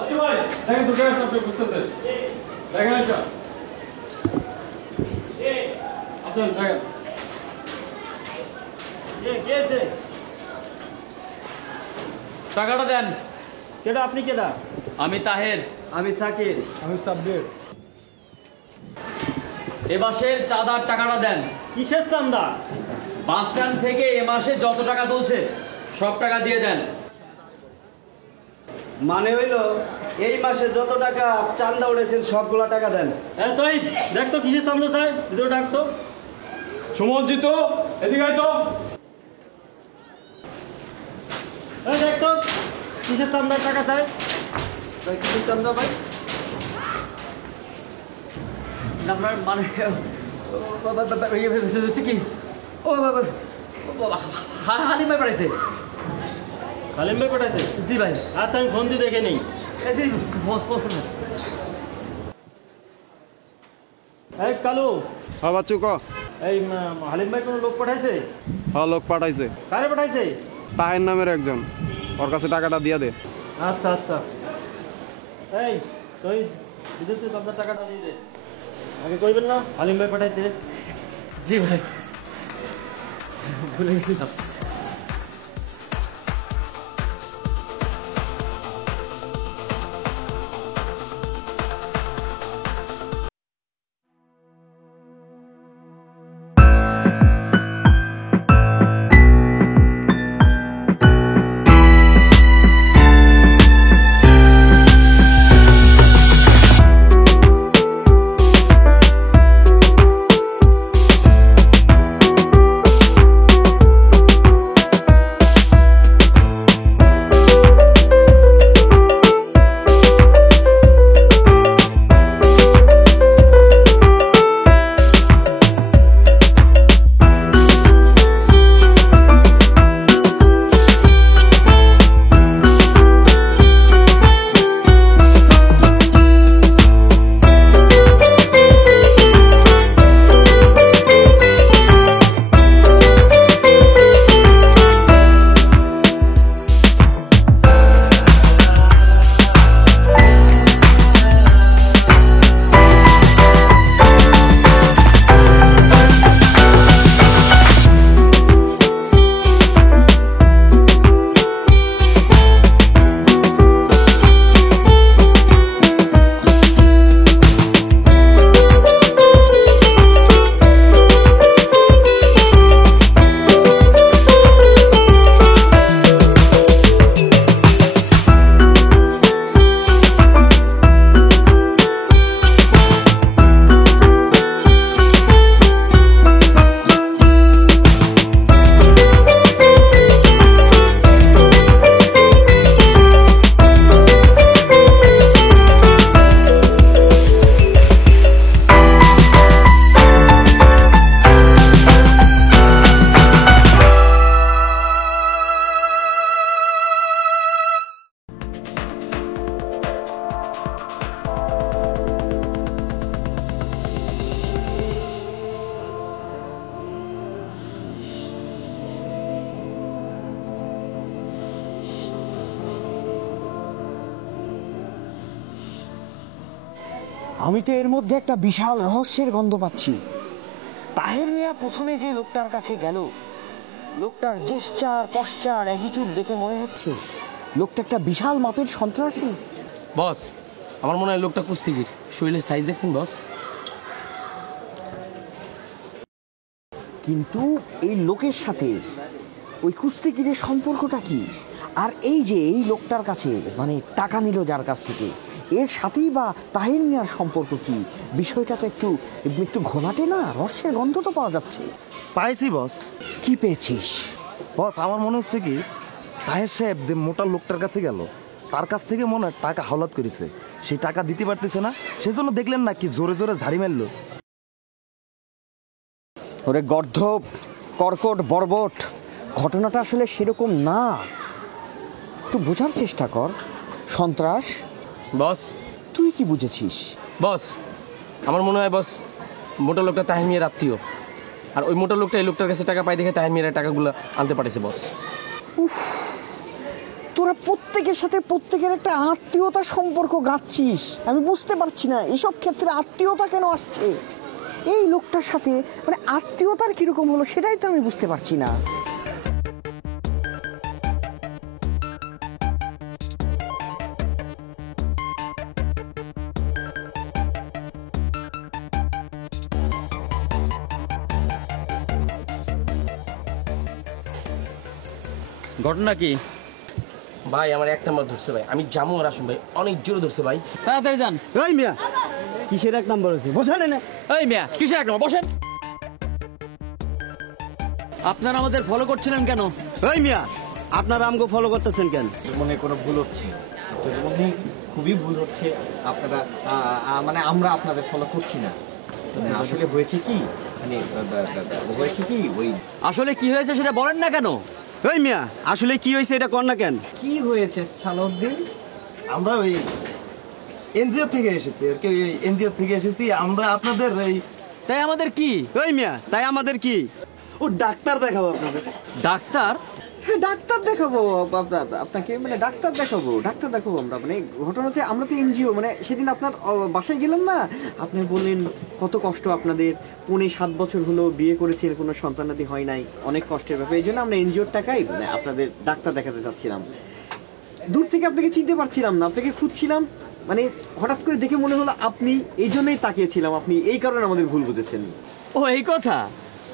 আচ্ছা ভাই দেখেন তো গ্যাস আপনি বুঝতেছেন দেখেন আচ্ছা আচ্ছা দেখেন গেছে টাকাটা দেন। কেডা আপনি কেডা? আমি তাহের। আমি সাকির। আমি সাব্বির। এ মাসের চাঁদার টাকাটা দেন। কিসের চান্দা? বাস স্ট্যান্ড থেকে এ মাসে যত টাকা তুলছে সব টাকা দিয়ে দেন। মানে হইলো এই মাসে যত টাকা চান্দা উঠেছেন সবগুলা টাকা দেন। হ্যাঁ তুই দেখ তো কিসের চান্দা চাই, ভিতরে ডাক তো। সুমনজিৎ এদিকে আয় তো। হ্যাঁ দেখ তো কিসের চান্দার টাকা চাই। ভাই কিছু চান্দা ভাই? আপনার মানে হচ্ছে কি ও হালিম ভাই পাঠাইছে। হালিম ভাই পাঠাইছে? জি ভাই। আচ্ছা আমি ফোন দিয়ে দেখে নিই। এই কালু। হ্যাঁ বাচ্চু ক। এই হালিম ভাই কোনো লোক পাঠাইছে? হ্যাঁ লোক পাঠাইছে। কারে পাঠাইছে? তাহের নামের একজন, ওর কাছে টাকাটা দিয়ে দে। আচ্ছা আচ্ছা। এই তুই বিদ্যুৎ চান্দার টাকাটা দিয়ে দে। আগে কইবেন না হালিম ভাই পাঠাইছে? জি ভাই ভুলে গেছিলাম। আমি তো এর মধ্যে একটা বিশাল রহস্যের গন্ধ পাচ্ছি। তাহের মিয়া প্রথমে যে লোকটার কাছে গেল, লোকটার জেস্চার পশ্চার অ্যাটিটিউড দেখে মনে হচ্ছে লোকটা একটা বিশাল মাপের সন্ত্রাসী। বস আমার মনে হয় লোকটা কুস্তিগির। শরীরের সাইজ দেখছেন বস? কিন্তু এই লোকের সাথে ওই কুস্তিগিরের সম্পর্কটা কি? আর এই যে এই লোকটার কাছে মানে টাকা নিল যার কাছ থেকে, এর সাথেই বা তাহির মিয়ার সম্পর্ক কি? বিষয়টা তো একটু একটু ঘোলাটে না? রহস্যের গন্ধ তো পাওয়া যাচ্ছে। পাইছি বস। কি পেয়েছিস? বস আমার মনে হচ্ছে কি তাহের সাহেব যে মোটা লোকটার কাছে গেল, তার কাছ থেকে মনে হয় টাকা হাওলাত করেছে। সেই টাকা দিতে পারতেছে না, সেজন্য দেখলেন না কি জোরে জোরে ঝাড়ি মারল। ওরে গর্ধব কর্কট বর্বট, ঘটনাটা আসলে সেরকম না। একটু বোঝার চেষ্টা কর। সন্ত্রাস। বস তুই কি বুঝেছিস? বস আমার মনে হয় বস মোটা লোকটা তাহির মিয়ার আত্মীয়, আর ওই মোটা লোকটা এই লোকটার কাছে টাকা পাই দেখে তাহির মিয়ার টাকাগুলো আনতে পারেছে বস। উফ, তোরা প্রত্যেকের সাথে প্রত্যেকের একটা আত্মীয়তার সম্পর্ক গাচ্ছিস, আমি বুঝতে পারছি না এসব ক্ষেত্রে আত্মীয়তা কেন আসছে। এই লোকটার সাথে মানে আত্মীয়তার কিরকম হলো সেটাই তো আমি বুঝতে পারছি না। ঘটনা কি? ভাই আমার এক নাম্বার ধরছে ভাই, আমি জামু আর আসুন ভাই, অনেক জোরে ধরছে ভাই। তাড়াতাড়ি যান। এই মিয়া কিসের এক নাম্বার হয়েছে বোঝালে না? এই মিয়া কিসের এক নম্বর? বসেন। আপনারা আমাদের ফলো করছিলেন কেন? এই মিয়া আপনারা আমাকে ফলো করতেছেন কেন? মনে কোনো ভুল হচ্ছে, আপনাদের মনে খুবই ভুল হচ্ছে। আপনারা মানে আমরা আপনাদের ফলো করছি না। মানে আসলে হয়েছে কি, মানে হয়েছে কি ওই আসলে কি হয়েছে সেটা বলেন না কেন? এই মিয়া আসলে কি হয়েছে এটা কর না কেন? কি হয়েছে সালাউদ্দিন? আমরা ওই এনজিও থেকে এসেছি আর কি, ওই এনজিও থেকে এসেছি আমরা আপনাদের এই তাই আমাদের কি? এই মিয়া তাই আমাদের কি? ও ডাক্তার দেখাবো আপনাদের। ডাক্তার? হ্যাঁ ডাক্তার দেখাবো আপনাকে, মানে ডাক্তার দেখাবো আমরা। মানে ঘটনা হচ্ছে আমরা তো এনজিও, মানে সেদিন আপনার বাসায় গেলাম না, আপনি বললেন কত কষ্ট আপনাদের, 7 বছর হলো বিয়ে করেছেন, কোনো সন্তানাদি হয় নাই, অনেক কষ্টের ব্যাপার। এই জন্য আমরা এনজিওর টাকায় মানে আপনাদের ডাক্তার দেখাতে চাচ্ছিলাম। দূর থেকে আপনাকে চিনতে পারছিলাম না, আপনাকে খুঁজছিলাম, মানে হঠাৎ করে দেখে মনে হলো আপনি, এই জন্যই তাকিয়েছিলাম, আপনি এই কারণে আমাদের ভুল বুঝেছেন। ও এই কথা,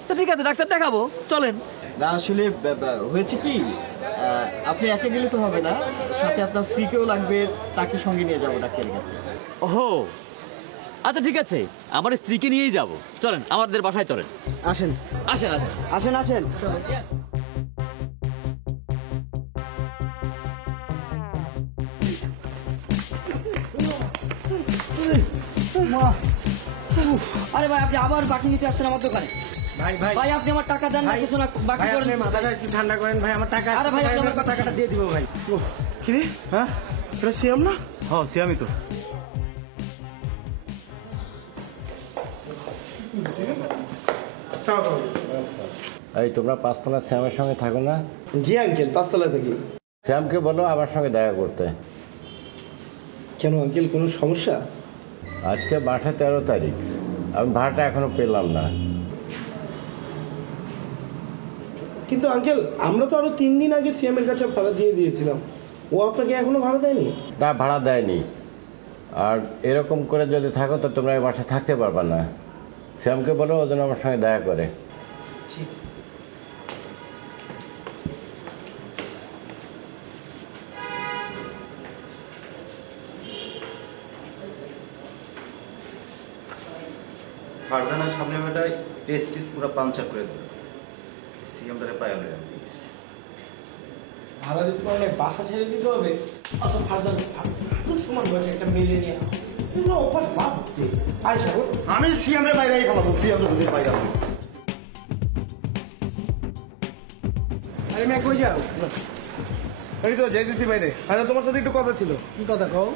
তো ঠিক আছে ডাক্তার দেখাবো, চলেন। না আসলে হয়েছে কি, আপনি একা গেলে তো হবে না, সাথে আপনার স্ত্রীকেও লাগবে, তাকে সঙ্গে নিয়ে যাবো ডাক্তারের কাছে। ওহো আচ্ছা ঠিক আছে, আমার স্ত্রীকে নিয়েই যাব, চলেন আমাদের বাসায় চলেন। আসেন আসেন আসেন। আসেন। আরে ভাই আপনি আবার বাকি নিতে আসছেন আমার দোকানে? ভাই আপনি আমার টাকা দেন না, কিছু না বাকি করেন। মাথাটা একটু ঠান্ডা করেন ভাই, আমার টাকা। আরে ভাই আপনি আমার টাকাটা দিয়ে দিব ভাই। কি রে? হ্যাঁ এটা সিয়াম না? হ্যাঁ সিয়ামই তো। এই তোমরা পাঁচতলা শ্যামের সঙ্গে থাকো না? জি আঙ্কেল, পাঁচতলা থেকে। শ্যামকে বলো আমার সঙ্গে দেখা করতে। কেন আঙ্কেল, কোনো সমস্যা? আজকে মাসে 13 তারিখ, আমি ভাড়াটা এখনো পেলাম না। কিন্তু আঙ্কেল আমরা তো আরো 3 দিন আগে সিএমের কাছে ভাড়া দিয়ে দিয়েছিলাম, ও আপনাকে এখনো ভাড়া দেয়নি? না ভাড়া দেয়নি, আর এরকম করে যদি থাকো তো তোমরা এই বাসায় থাকতে পারবে না। শ্যামকে বলো ও যেন আমার সঙ্গে দেখা করে। ফারজানার সামনে মেয়েটাই প্রেস্টিজ পুরো পাঞ্চার করে দেবে, সিএমটারে পায় হলে ভাড়া দিতে পারলে বাসা ছেড়ে দিতে হবে। অত ফারদান সমান বয়সে একটা মেলে নিয়ে এগুলো ওপর ভাবতে আয়সা গো, আমি সিএমের বাইরে ফেলাবো, সিএম যদি বাইরে হবে। আরে মেয়ে কই যাও? এই তো যাইতেছি বাইরে। আরে তোমার সাথে একটু কথা ছিল। কি কথা কও?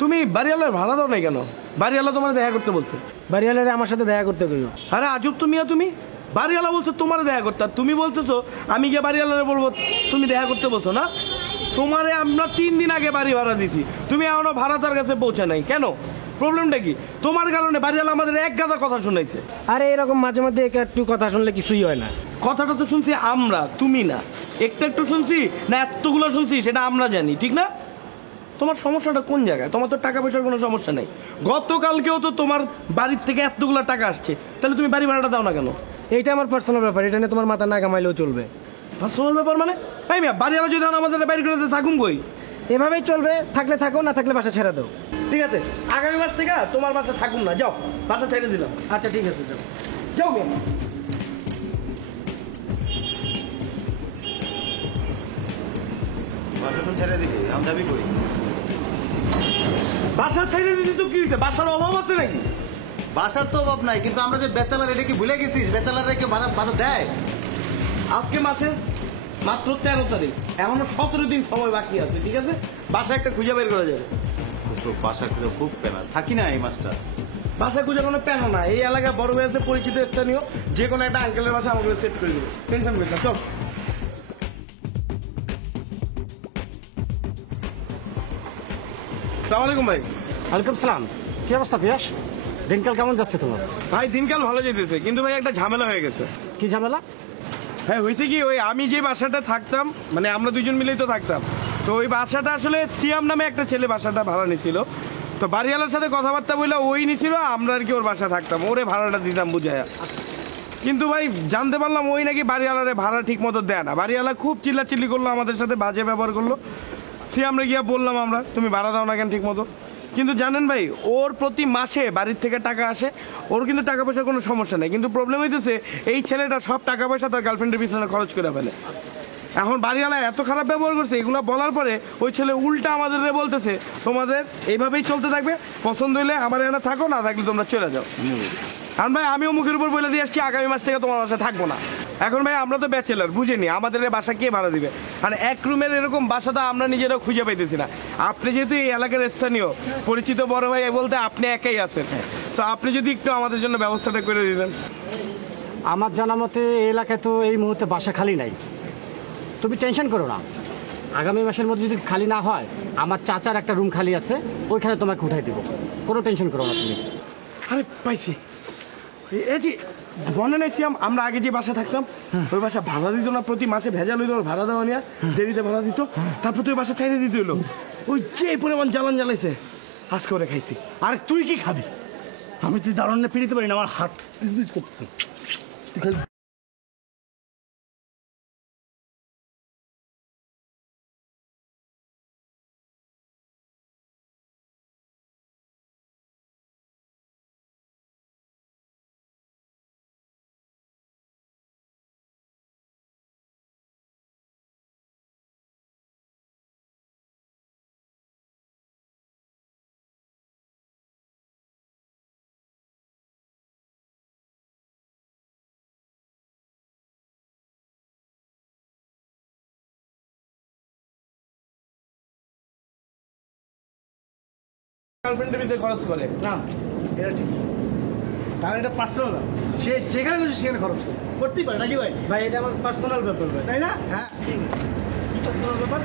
তুমি বাড়িওয়ালার ভাড়া দাও নাই কেন? বাড়িওয়ালা তোমার দেখা করতে বলছে। বাড়িওয়ালারে আমার সাথে দেখা করতে কইও। আরে আজব তুমি, তুমি বাড়িওয়ালা বলছো তোমার দেখা করতে, আর তুমি বলতেছো আমি গিয়ে বাড়িওয়ালারে বলবো তুমি দেখা করতে বলছো না? তোমারে আমরা 3 দিন আগে বাড়ি ভাড়া দিছি, তুমি এখনো ভাড়া তার কাছে পৌঁছে নাই কেন? প্রবলেমটা কি? তোমার কারণে বাড়িওয়ালা আমাদের এক গাদা কথা শুনাইছে। আরে এরকম মাঝে মাঝে একটু কথা শুনলে কিছুই হয় না। কথাটা তো শুনছি আমরা, তুমি না। একটু শুনছি না এতগুলো শুনছি সেটা আমরা জানি, ঠিক না? তোমার সমস্যাটা কোন জায়গায়? তোমার তো টাকা পয়সার কোনো সমস্যা নেই, গতকালকেও তো তোমার বাড়ির থেকে এতগুলো টাকা আসছে, তাহলে তুমি বাড়ি ভাড়াটা দাও না কেন? এইটা আমার পার্সোনাল ব্যাপার, এটা নিয়ে তোমার মাথা না কামাইলেও চলবে। পার্সোনাল ব্যাপার মানে? এই মিয়া বাড়িওয়ালা যদি আমাদের বাইরে করে থাকুন কই? এভাবেই চলবে, থাকলে থাকো, না থাকলে বাসা ছেড়ে দাও। ঠিক আছে, আগামী মাস থেকে তোমার বাসা থাকুন না, যাও, বাসা ছেড়ে দিলাম। আচ্ছা ঠিক আছে, যাও যাও মিয়া। বাসা তো ছেড়ে দিবি, আমি যাবি কই? বাসা ছেড়ে দিতে তো কি হয়েছে? বাসার অভাব আছে নাকি? বাসার তো অভাব নাই, কিন্তু আমরা যে বেচালার, এটা কি ভুলে গেছিস? বেচালাররা কি ভাড়া দেয়? আজকে মাসে মাত্র 13 তারিখ, এখনো 17 দিন সময় বাকি আছে, ঠিক আছে? বাসা একটা খুঁজে বের করা যাবে। বাসা খুঁজে খুব পেনা, থাকি না এই মাসটা। বাসা খুঁজে কোনো প্যান না, এই এলাকায় বড় হয়েছে পরিচিত স্থানীয় যে কোনো একটা আঙ্কেলের বাসা আমাকে সেট করে দেবে, টেনশন করিস না, চল। সালাম আলাইকুম ভাই। ওয়ালাইকুম সালাম। কি অবস্থা পিয়াস? দিনকাল কেমন যাচ্ছে তোমার? ভাই দিনকাল ভালো যেতেছে, কিন্তু ভাই একটা ঝামেলা হয়ে গেছে। কি ঝামেলা? হ্যাঁ হয়েছে কি, ওই আমি যে বাসাটা থাকতাম, মানে আমরা দুজন মিলেই তো থাকতাম, তো ওই বাসাটা আসলে সিয়াম নামে একটা ছেলে বাসাটা ভাড়া নিছিল। তো বাড়িওয়ালার সাথে কথাবার্তা বললে ওই নিছিল, আমরা আর কি ওর বাসা থাকতাম, ওরে ভাড়াটা দিতাম বুঝায়া। কিন্তু ভাই জানতে পারলাম ওই নাকি বাড়িওয়ালারে ভাড়া ঠিক মতো দেয় না। বাড়িওয়ালা খুব চিল্লাচিল্লি করলো, আমাদের সাথে বাজে ব্যবহার করলো। সিয়ামরে গিয়া বললাম আমরা, তুমি ভাড়া দাও না কেন ঠিক মতো। কিন্তু জানেন ভাই, ওর প্রতি মাসে বাড়ির থেকে টাকা আসে, ওর কিন্তু টাকা পয়সার কোনো সমস্যা নেই, কিন্তু প্রবলেম হইতেছে এই ছেলেটা সব টাকা পয়সা তার গার্লফ্রেন্ডের পিছনে খরচ করে ফেলে। এখন বাড়িওয়ালা এত খারাপ ব্যবহার করছে, এগুলো বলার পরে ওই ছেলে উল্টা আমাদের বলতেছে তোমাদের এইভাবেই চলতে থাকবে, পছন্দ হইলে আমার এখানে থাকো, না থাকলে তোমরা চলে যাও। কারণ ভাই আমিও মুখের উপর বলে দিয়ে আসছি আগামী মাস থেকে তোমার বাসায় থাকবো না। এখন ভাই আমরা তো ব্যাচেলার, বুঝেনি আমাদের বাসা কে ভাড়া দিবে, আর এক রুমের এরকম বাসাটা আমরা নিজেরাও খুঁজে পাইতেছি না। আপনি যেহেতু এই এলাকার স্থানীয় পরিচিত বড় ভাই বলতে আপনি একাই আছেন, তো আপনি যদি একটু আমাদের জন্য ব্যবস্থাটা করে দিতেন। আমার জানা মতে এই এলাকায় তো এই মুহূর্তে বাসা খালি নাই। তুমি টেনশন করো না, আগামী মাসের মধ্যে যদি খালি না হয় আমার চাচার একটা রুম খালি আছে, ওইখানে তোমাকে উঠাই দেবো, কোনো টেনশন করো না তুমি। আরে পাইছি, এই যে মনে নাই সিয়াম আমরা আগে যে বাসা থাকতাম, ওই বাসা ভাড়া দিত না, প্রতি মাসে ভেজাল হইতো, ওর ভাড়া দেওয়া নিয়ে দেরিতে ভাড়া দিত, তারপর তো ওই বাসা ছাইড়ে দিতে হইলো। ওই যে পরিমাণ জ্বালান জ্বালাইছে আজকে করে খাইছি। আরে তুই কি খাবি? আমি তুই দারুণ ফিরে দিতে পারি না, আমার হাত বিজবিজ করতেছে। তুই খালি গার্লফ্রেন্ডের পিছনে খরচ করে না, এটা ঠিক, কারণ এটা পার্সোনাল, সে যেখানে খুশি সেখানে খরচ করতেই পারে নাকি ভাই? ভাই এটা আমার পার্সোনাল ব্যাপার ভাই। তাই না? হ্যাঁ ঠিক আছে, কি পার্সোনাল ব্যাপার?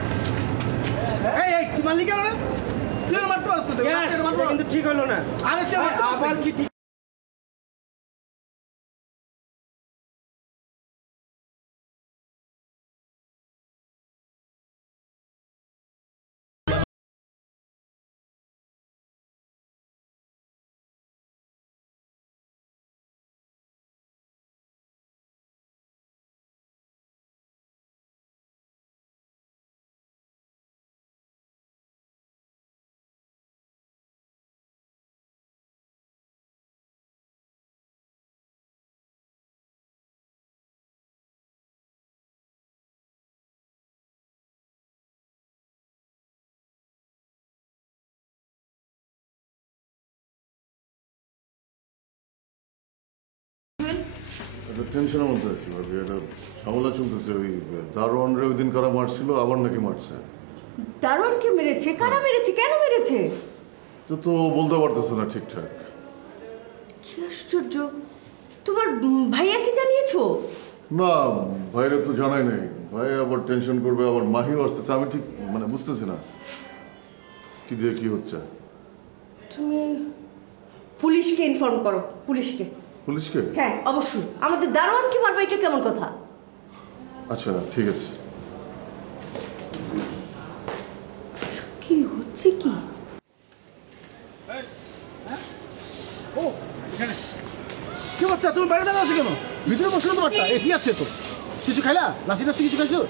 এই তুই মারলি কেন রে? তুই না মারতে পারছ তো? কিন্তু ঠিক হলো না। আরে তুই আবার কি ঠিক? টেনশনের মধ্যে আছি ভাবি, এটা ঝামেলা চলতেছে। ওই দারোয়ানরে ওই দিন কারা মারছিল, আবার নাকি মারছে। দারোয়ানকে মেরেছে? কারা মেরেছে? কেন মেরেছে? তো বলতে পারতেছে না ঠিকঠাক। কি আশ্চর্য! তোমার ভাইয়াকে জানিয়েছো? না ভাইরা তো জানাই নাই, ভাই আবার টেনশন করবে, আবার মাহিও আসতেছে, আমি ঠিক মানে বুঝতেছি না কি দিয়ে কি হচ্ছে। তুমি পুলিশকে ইনফর্ম করো। পুলিশকে? পুলিশকে? হ্যাঁ অবশ্যই। আমাদের দারোয়ানকে মারবে, এটা কেমন কথা? আচ্ছা ঠিক আছে। কি হচ্ছে কি? ও এখানে কি অবস্থা? তুমি বাইরে দাঁড়া আছো কেন? ভিতরে বসলে তো পারতা, এসি আছে তো। কিছু খাইলা? নাসি নাসি কিছু খাইছো?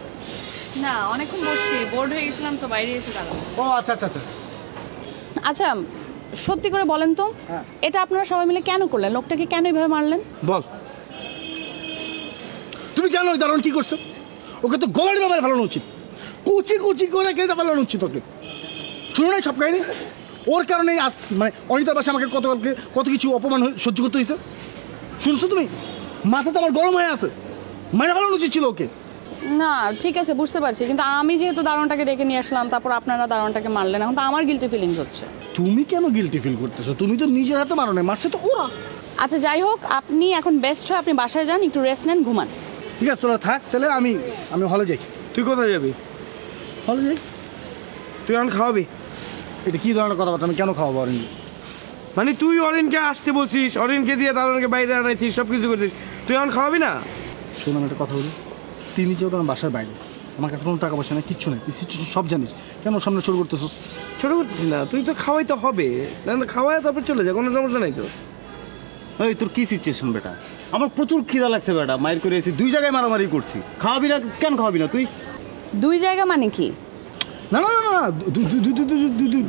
না, অনেকক্ষণ বসছি, বোর্ড হয়ে গেছিলাম তো বাইরে এসে দাঁড়ালাম। ও আচ্ছা আচ্ছা আচ্ছা। আচ্ছা সত্যি করে বলেন তো, এটা আপনারা সবাই মিলে কেন করলেন? লোকটাকে কেন এইভাবে মারলেন? বল, তুমি জানো ওই দারোয়ান কি করছে? ওকে তো গলার ব্যাপারে ফেলানো উচিত, কুচি কুচি করে কেটে ফেলানো উচিত ওকে। শুনো নাই সব কাহিনী? ওর কারণে আজ মানে অনিতার বাসা আমাকে কত কিছু অপমান সহ্য করতে হয়েছে। শুনছো তুমি? মাথা তো আমার গরম হয়ে আছে, মায়েরা ফেলানো উচিত ছিল ওকে। না ঠিক আছে বুঝতে পারছি, কিন্তু আমি যেহেতু দারোয়ানটাকে ডেকে নিয়ে আসলাম, তারপর আপনারা দারোয়ানটাকে মারলেন, এখন তো আমার গিল্টি ফিলিংস হচ্ছে। তুমি কেন গিল্টি ফিল করতেছো? তুমি তো নিজের হাতে মারো না, মারছে তো ওরা। আচ্ছা যাই হোক, আপনি এখন বেস্ট হয় আপনি বাসায় যান, একটু রেস্ট নেন, ঘুমান। ঠিক আছে তোরা থাক, তাহলে আমি হলে যাই। তুই কোথায় যাবি? হলে যাই। তুই এখন খাওয়াবি? এটা কি ধরনের কথাবার্তা? আমি কেন খাওয়াবো অরেঞ্জ? মানে তুই অরিনকে আসতে বলছিস, অরিনকে দিয়ে দারোয়ানকে বাইরে আনাইছিস, সব কিছু করছিস, তুই এখন খাওয়াবি না? শোন আমি একটা কথা বলি, তিনি যেহেতু আমার বাসার বাইরে, আমার কাছে কোনো টাকা পয়সা নেই, কিচ্ছু নেই, তুই সিচুয়েশন সব জানিস, কেন ওর সামনে শুরু করতেছিস? ছোট করছিস না, তুই তো খাওয়াইতে হবে, না খাওয়াই তারপর চলে যা, কোনো সমস্যা নাই তো। ওই তোর কি সিচুয়েশন বেটা? আমার প্রচুর খিদা লাগছে বেটা, মায়ের করে এসে 2 জায়গায় মারামারি করছি। খাওয়াবি না কেন? খাওয়াবি না তুই? 2 জায়গা মানে কি? না না না না,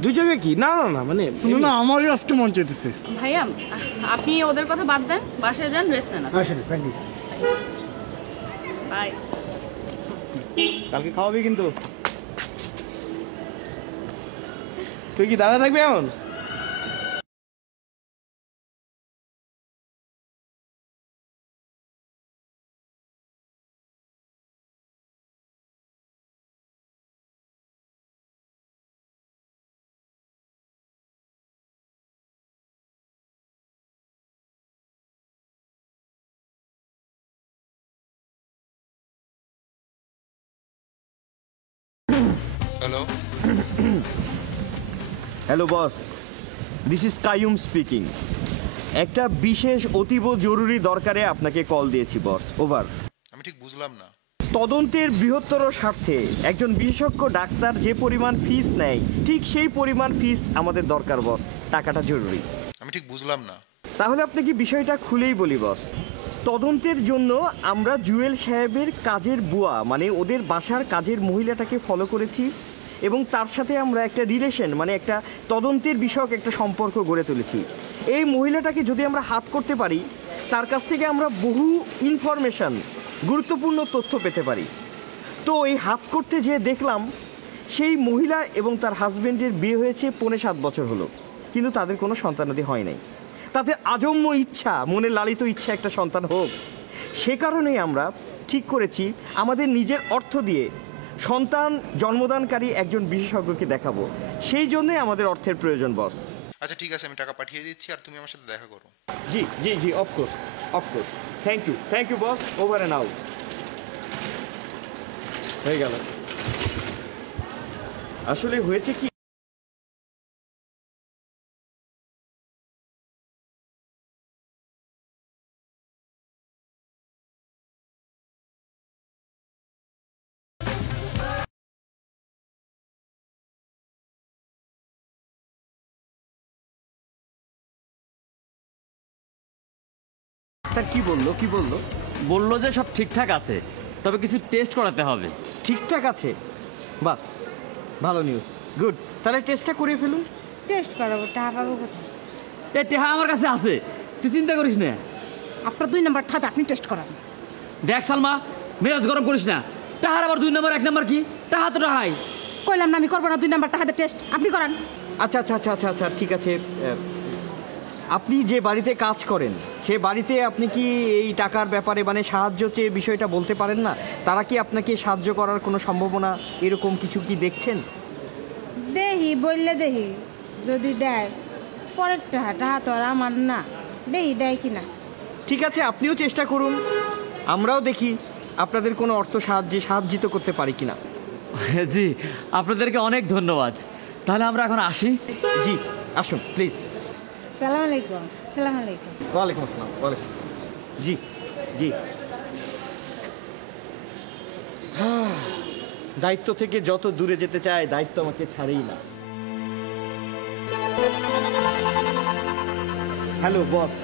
2 জায়গায় কি? না না না, মানে না আমারই আজকে মন চাইতেছে। ভাইয়া আপনি ওদের কথা বাদ দেন, বাসায় যান, রেস্ট নেন। হ্যাঁ সেটা, থ্যাংক ইউ। বাই। কালকে খাওয়াবি কিন্তু। তুই কি দাঁড়া থাকবি এখন? Hello hello boss, this is Qayyum speaking. একটা বিশেষ অতীব জরুরি দরকারে আপনাকে কল দিয়েছি বস, ওভার। আমি ঠিক বুঝলাম না। তদন্তের বৃহত্তর স্বার্থে একজন বিশেষজ্ঞ ডাক্তার যে পরিমাণ ফিস নেয়, ঠিক সেই পরিমাণ ফিস আমাদের দরকার বস, টাকাটা জরুরি। আমি ঠিক বুঝলাম না। তাহলে আপনাকে বিষয়টা খুলেই বলি বস। তদন্তের জন্য আমরা জুয়েল সাহেবের কাজের বুয়া, মানে ওদের বাসার কাজের মহিলাটাকে ফলো করেছি এবং তার সাথে আমরা একটা রিলেশন, মানে একটা তদন্তের বিষয়ক একটা সম্পর্ক গড়ে তুলেছি। এই মহিলাটাকে যদি আমরা হাত করতে পারি, তার কাছ থেকে আমরা বহু ইনফরমেশন, গুরুত্বপূর্ণ তথ্য পেতে পারি। তো এই হাত করতে যেয়ে দেখলাম সেই মহিলা এবং তার হাজব্যান্ডের বিয়ে হয়েছে 5.5 বছর হলো, কিন্তু তাদের কোনো সন্তানাদি হয় নাই। তাদের আজন্ম ইচ্ছা, মনে লালিত ইচ্ছা একটা সন্তান হোক। সে কারণেই আমরা ঠিক করেছি আমাদের নিজের অর্থ দিয়ে সন্তান জন্মদানকারী একজন বিশেষজ্ঞকে দেখাবো। সেই জন্যই আমাদের অর্থের প্রয়োজন বস। আচ্ছা ঠিক আছে, আমি টাকা পাঠিয়ে দিচ্ছি আর তুমি আমার সাথে দেখা করো। জি জি জি, of course of course. Thank you boss, over and out. হয়ে গেল। আসলে হয়েছে কি, স্যার কি বললো? বললো যে সব ঠিকঠাক আছে, তবে কিছু টেস্ট করাতে হবে। ঠিকঠাক আছে? বাহ, ভালো নিউজ, গুড। তাহলে টেস্টটা করে ফেলুন। টেস্ট করাবো, টাকা পাবো কোথায়? এ টেহা আমার কাছে আছে, তুই চিন্তা করিস না। আপনার 2 নাম্বার খাতা আপনি টেস্ট করান। দেখ সালমা, মেজাজ গরম করিস না। টাহার আবার 2 নম্বর 1 নম্বর কি? টাহা তো টাহাই। কইলাম না আমি করবো না 2 নাম্বার টাকাতে টেস্ট, আপনি করান। আচ্ছা আচ্ছা আচ্ছা আচ্ছা আচ্ছা, ঠিক আছে। আপনি যে বাড়িতে কাজ করেন, সে বাড়িতে আপনি কি এই টাকার ব্যাপারে মানে সাহায্য চেয়ে বিষয়টা বলতে পারেন না? তারা কি আপনাকে সাহায্য করার কোনো সম্ভাবনা এরকম কিছু কি দেখছেন? দেহি বললে দেহি, যদি দেয় পরের টাকা তো আর আমার না, দেহি দেয় কি না। ঠিক আছে, আপনিও চেষ্টা করুন, আমরাও দেখি আপনাদের কোনো অর্থ সাহায্যিত করতে পারি কিনা। জি, আপনাদেরকে অনেক ধন্যবাদ। তাহলে আমরা এখন আসি। জি আসুন প্লিজ। সালাম আলাইকুম। সালাম আলাইকুম। ওয়ালাইকুম আসসালাম। ওয়ালাইকুম। জি জি। দায়িত্ব থেকে যত দূরে যেতে চায়, দায়িত্ব আমাকে ছাড়েই না। Hello boss.